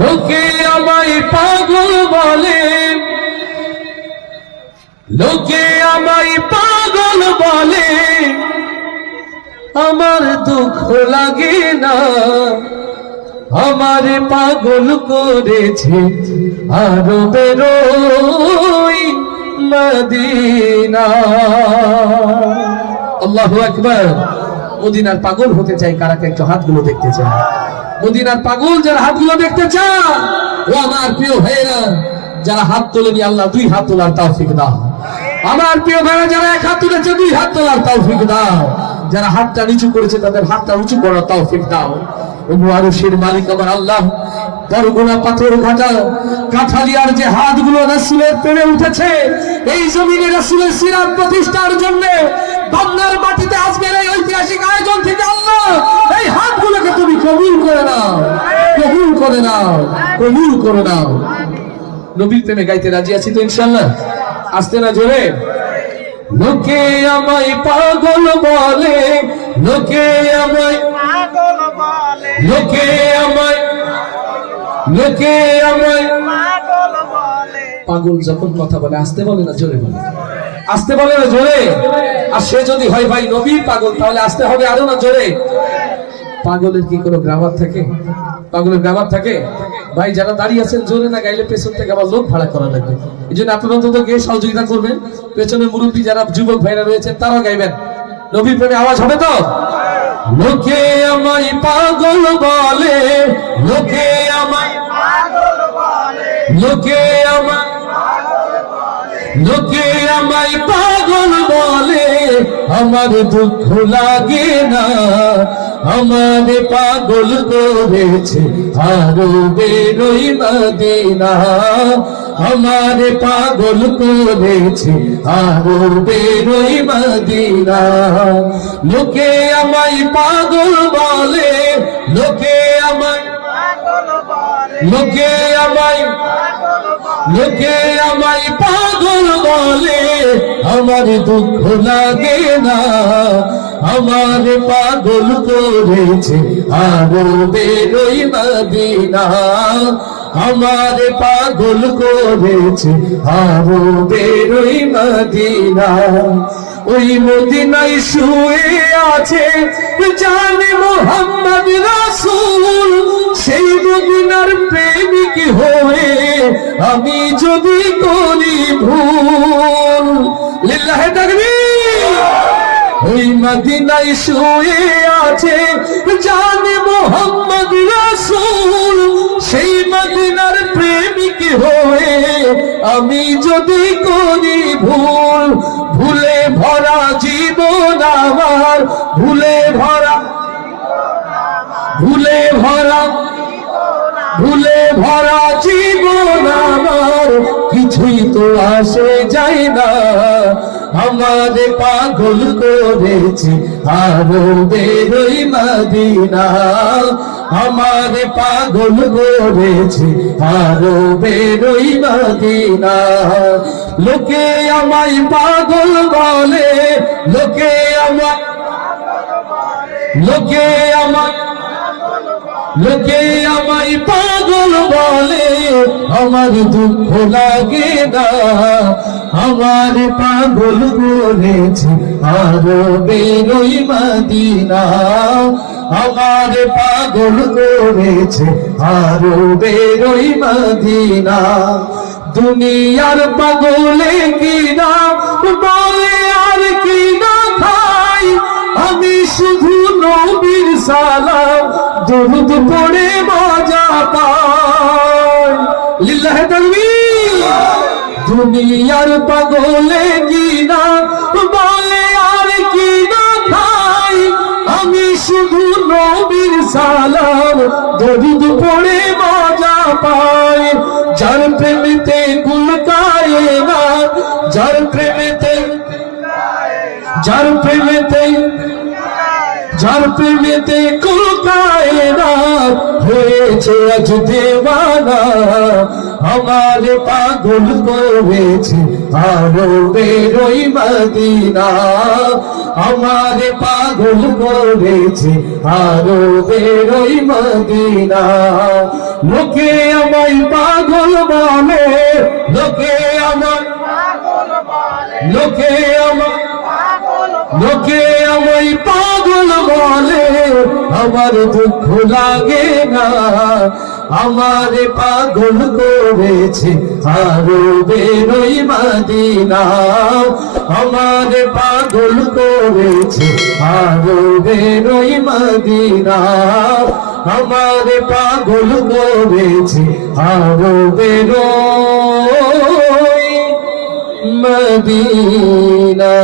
লোকে আমায় পাগল বলে, লোকে আমায় পাগল বলে, আমার দুঃখ লাগে না। আমার পাগল করেছে আরবের ওই মদিনা। আল্লাহু আকবার। মদিনার পাগল হতে চাই কারা? একটু হাতগুলো দেখতে চাই। মদিনার পাগল যারা হাতগুলো দেখতে চান, ও আমার প্রিয় ভাইরা যারা হাত তোলেনি, আল্লাহ দুই হাত তোলার তৌফিক দাও। আমার প্রিয় ভাইরা যারা এক হাত তুলেছে, দুই হাত তোলার তৌফিক দাও। যারা হাতটা নিচু করেছে তাদের হাতটা উঁচু করার তৌফিক দাও। আরশের মালিক আমার আল্লাহ, বরগুনা পাথর ঘাটা কাঠালিয়ার যে হাতগুলো রাসূলের প্রেমে উঠেছে, এই জমিনে রাসূলের সিরাত প্রতিষ্ঠার জন্য বাংলার মাটিতে আজকের এই ঐতিহাসিক আয়োজন থেকে আল্লাহ এই হাতগুলোকে তুমি কবুল করে নাও, কবুল করে নাও, কবুল করে নাও। নবীর প্রেমে গাইতে রাজি আছি তো ইনশাআল্লাহ? আসতে না জোরে। লোকে আমায় পাগল বলে, লোকে আমায় পাগল বলে, লোকে আমায়, লোকে আমায় পাগল বলে। পাগল যখন কথা বলে আসতে বলে না জোরে বলে? আসতে বলে না জোরে? আর সে যদি হয় ভাই নবী পাগল, তাহলে আসতে হবে আরো না জোরে। পাগলের কি কোনো গ্রামার থাকে? পাগলের গ্রামার থাকে? ভাই যারা দাঁড়িয়ে আছেন, জোরে না গাইলে পেছন থেকে আবার লোক ভাড়া করা লাগবে। এই জন্য আপনারা অন্তত গিয়ে সহযোগিতা করবেন। পেছনে মুরব্বী যারা যুবক ভাইরা রয়েছেন তারাও গাইবেন। নবীর প্রেমে আওয়াজ হবে তো? লোকে আমায় পাগল বলে, লোকে আমায় পাগল বলে, লোকে আমায়, লোকে আমায় পাগল বলে, আমার দুঃখ লাগে না। আমার পাগল করেছে আরবের ওই মদিনা, আমার পাগল করেছে আরবের ওই মদিনা। লোকে আমায় পাগল বলে, লোকে আমায় পাগল বলে, লোকে আমায়, লোকে আমায় পাগল বলে, আমার দুঃখ লাগে না। আমার পাগল করেছে আরবের ওই মদিনা, আমার পাগল করেছে আরবের ওই মদিনা। ওই মদিনায় শুয়ে আছে জানে মুহাম্মদ রাসূল, সেই মদিনার প্রেমিক হয়ে আমি যদি করি ভুল। লিল্লাহি তাকবীর। ওই মদিনায় শুয়ে আছে জানে মুহাম্মদ রাসূল, সেই মদিনার প্রেমিক হয়ে আমি যদি করি ভুল। ভুলে ভরা জীবন আমার, ভুলে ভরা, ভুলে ভরা, ভুলে ভরা জীবন আমার, কিছুই তো আসে যায় না। আমার পাগল করেছে আরবের ওই মদিনা, আমার পাগল করেছে আরবের ওই মদিনা। লোকে আমায় পাগল বলে, লোকে আমায়, লোকে আমায়, লোকে আমায় পাগল বলে, আমার দুঃখ লাগে না। আমার পাগল করেছে আরবের ওই মদিনা, আমার পাগল করেছে আরবের ওই মদিনা। দুনিয়ার পাগলে কি না বলে আর কি না খাই, আমি শুধু নবীর সালাম দরুদ পড়ে মজা পাই। লিল্লাহি তাকবীর। দুনিয়ার পাগলে কি না বলে আর কি না খাই, আমি শুধু নবীর সালাম দরুদ পড়ে মজা পাই। যার প্রেমেতে গুলকায়ে না, যার প্রেমেতে, যার প্রেমেতে, যার প্রেমেতে কুলকায়ে না হয়েছে আজ দেওয়ানা। আমার পাগল করেছে আরবের ওই মদিনা, আমারে পাগল করেছে আরো বেরোই মদিনা। লোকে আমায় পাগল বলে, লোকে আমায় লোকে আমায় পাগল বলে, আমার দুঃখ লাগে না। আমারে পাগল করেছে আরো বেরোই মদিনা। আমারে পাগল করেছে আরো বেরোই মদিনা। আমারে পাগল করেছে আরো বেরোই মদিনা।